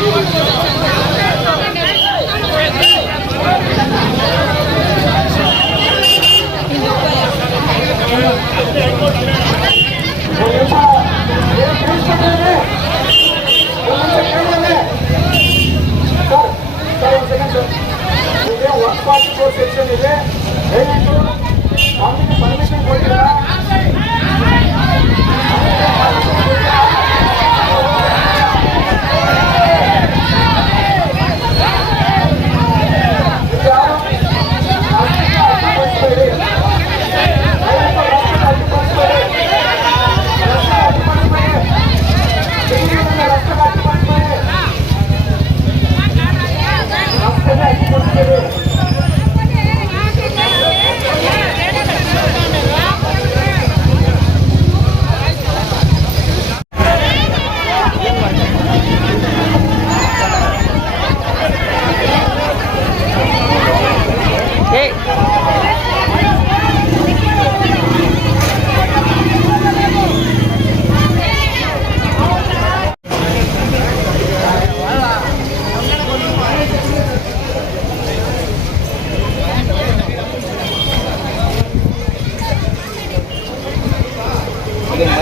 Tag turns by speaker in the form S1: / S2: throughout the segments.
S1: Thank you.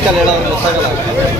S1: ಅಲ್ಲಿ ಹೇಳೋದು ಗೊತ್ತಾಗಲ್ಲ